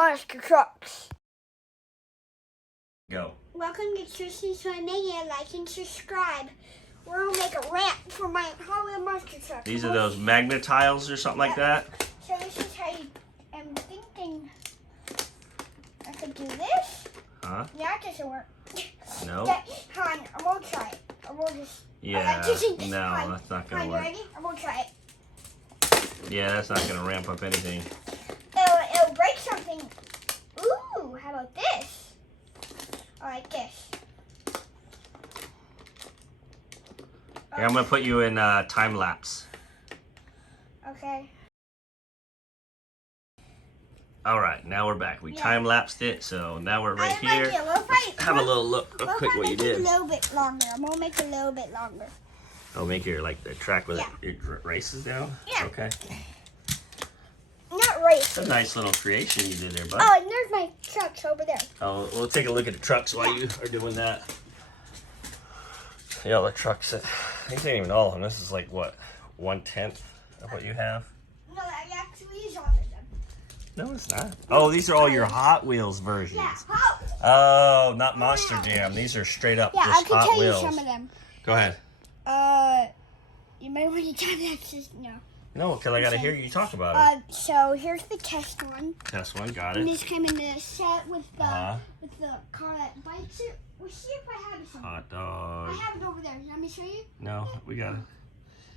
monster trucks. Go. Welcome to Triston's Magna. Like and subscribe. We're gonna make a ramp for my Hot Wheels monster truck. These are those Magna tiles or something like that? So this is how I'm thinking I could do this. Huh? That doesn't work. No. Hon, I'm gonna try it. I'm gonna just. Yeah. No, that's not gonna work. Ready? I'm gonna try it. Yeah, that's not gonna ramp up anything. It'll break something. Ooh, how about this? I like this. Here, I'm gonna put you in time lapse. Okay. All right, now we're back. We time lapsed it, so now we're right I here. like it. Let's have a little look real quick what you did. A little bit longer. I'm gonna make it a little bit longer. Oh, make your the track with your races down. Yeah. Okay. Not race. That's a nice little creation you did there, bud. Oh, and there's my trucks over there. Oh, we'll take a look at the trucks while you are doing that. Yeah, the trucks. These ain't even all of them. This is like what, 1/10 of what you have? No, that actually is all of them. No, it's not. Oh, these are all your Hot Wheels versions. Yeah. Oh, not Monster Jam. These are straight up Yeah, I just can Hot tell Wheels. you some of them. Go ahead. You might want to tell that no. No, because I got to hear you talk about it. So here's the test one. Test one, got And it. this came in the set with the car that bites it. We'll see if I have some. Hot dog. I have it over there. Let me show you. No, we got it.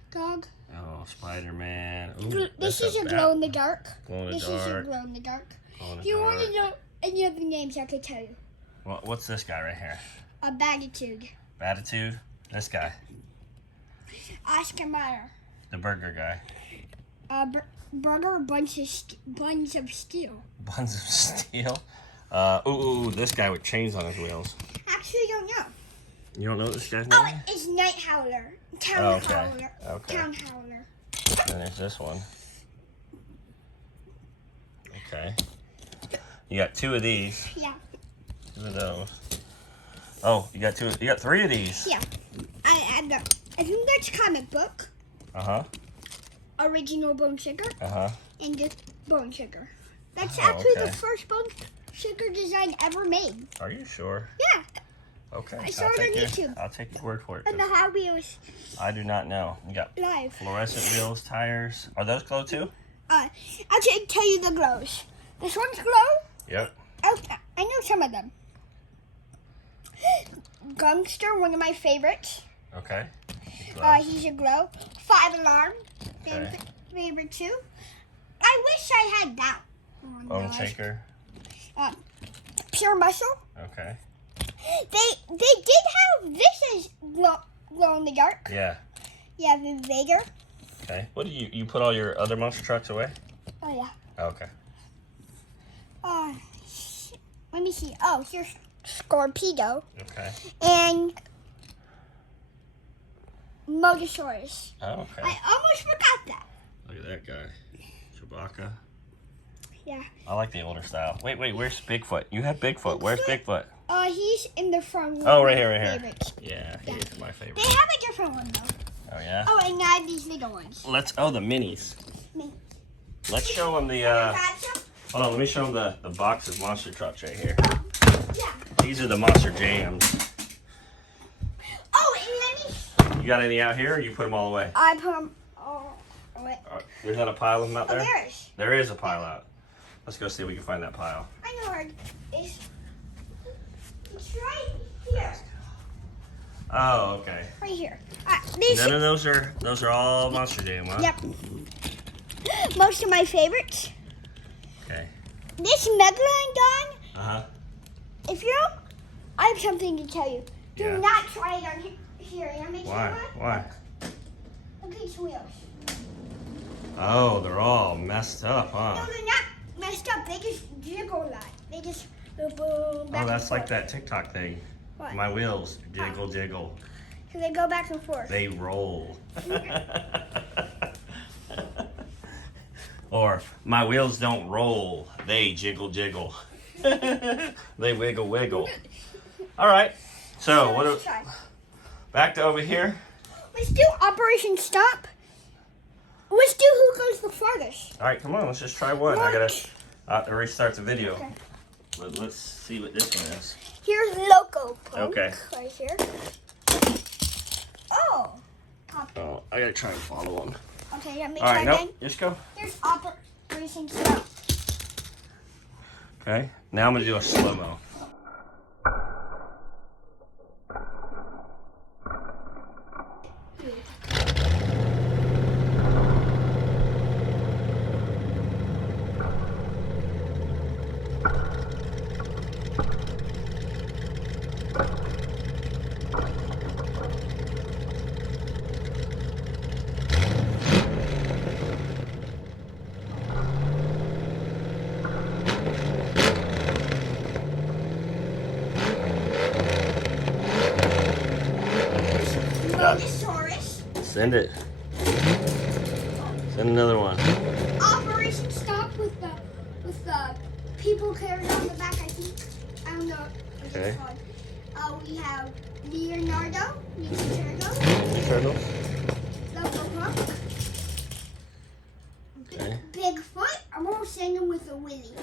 Dog. Oh, Spider-Man. This is a glow in the dark. Glow in the This dark. is a glow in the dark. Glow in the If you want dark. to know any other names, I could tell you. What's this guy right here? A Bagitude. Batitude. This guy. Oscar Mayer. The burger guy. Burger Buns of Steel. Buns of Steel. Ooh, this guy with chains on his wheels. Actually, I don't know. You don't know what this guy's Oh, name? it's Night Howler. Town Okay. Howler. Okay. Town Howler. And there's this one. Okay. You got two of these. Yeah. Two of those. Oh, you got two. You got three of these. Yeah. I think that's comic book. Uh-huh. Original Bone Shaker. Uh-huh. And this Bone Shaker. That's Oh, actually okay. the first Bone Shaker design ever made. Are you sure? Yeah. Okay. I saw it on YouTube. I'll take your word for it. And the 'Cause Hot Wheels I do not know. You got live. fluorescent wheels, tires. Are those glow too? I'll tell you the glows. This one's glow. Yep. Okay, I know some of them. Gangster, one of my favorites. Okay. He's a glow. 5 Alarm, Okay. favorite too. I wish I had that one. Bone shaker. Pure Muscle. Okay. They did have this as glow in the dark. Yeah. Yeah, the Vader. Okay. What do you put all your other monster trucks away? Oh yeah. Okay. Let me see. Oh, here's Scorpedo Okay. and Motosaurus. Oh, okay. I almost forgot that. Look at that guy. Chewbacca. Yeah. I like the older style. Wait, where's Bigfoot? You have Bigfoot. Where's Bigfoot? He's in the front. Oh, right here. Favorites. Yeah, he is my favorite. They have a different one though. Oh, yeah? Oh, and I have these little ones. The minis. Me. Let's show them the, Got some? hold on, let me show them the box of monster trucks right here. Yeah. These are the Monster Jams. Oh, and let me. You got any out here, or you put them all away? I put them. Oh, wait. There's not a pile of them out Oh, there? there is. There is a pile out. Let's go see if we can find that pile. I know where it is. It's right here. Oh, okay. Right here. None of those are all Monster Jam, huh? Yep. Most of my favorites. Okay. This Megalodon. Uh-huh. If you don't, I have something to tell you. Do Yeah. not try it on here. You want me to Why? try it? Why? Look at these wheels. Oh, they're all messed up, huh? No, they're not messed up. They just jiggle a lot. They just boom, boom, back Oh, that's and like forth. that TikTok thing. What? My wheels jiggle, jiggle. So they go back and forth. They roll. Or my wheels don't roll. They jiggle, jiggle. They wiggle, wiggle. All right. So what? Let's try. Back to over here. Let's do Operation Stop. Let's do who goes the farthest. All right, come on. Let's just try one. I gotta Restart the video. Okay. Let's see what this one is. Here's Loco Punk. Okay. Right here. Oh. Oh, I gotta try and follow him. Okay, let me All try right, again. nope. Just go. Here's Operation Stop. Okay. Now I'm gonna do a slow mo. Motosaurus. Send it. Send another one. Operation Stop with the people carried on the back. I think I don't know what Okay. it's called. We have Leonardo, Turtles. Loco Punk, Okay. Bigfoot. I'm gonna send him with a Willy.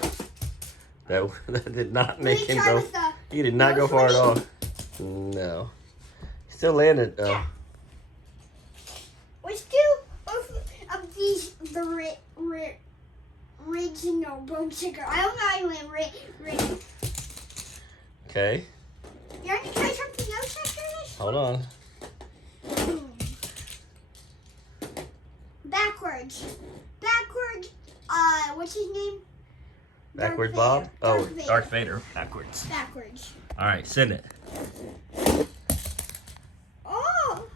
That did not make him try go. with the He did not go far at all. No. He still landed though. Yeah. Let's do both of these the original bone chicken. I don't know how you went Okay. You want to try something else after this? Hold on. Backwards. What's his name? Backward Darth Bob? Vader. Oh, Darth Vader. Darth Vader. Backwards. Backwards. All right, send it. Oh!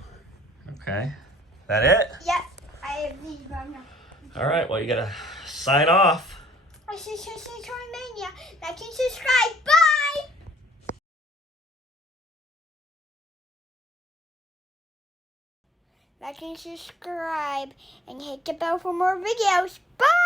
Okay. That it? Yep. I have these, but I'm not. All right, well, you gotta sign off. I said, Mania. Like and subscribe. Bye! Like and subscribe and hit the bell for more videos. Bye!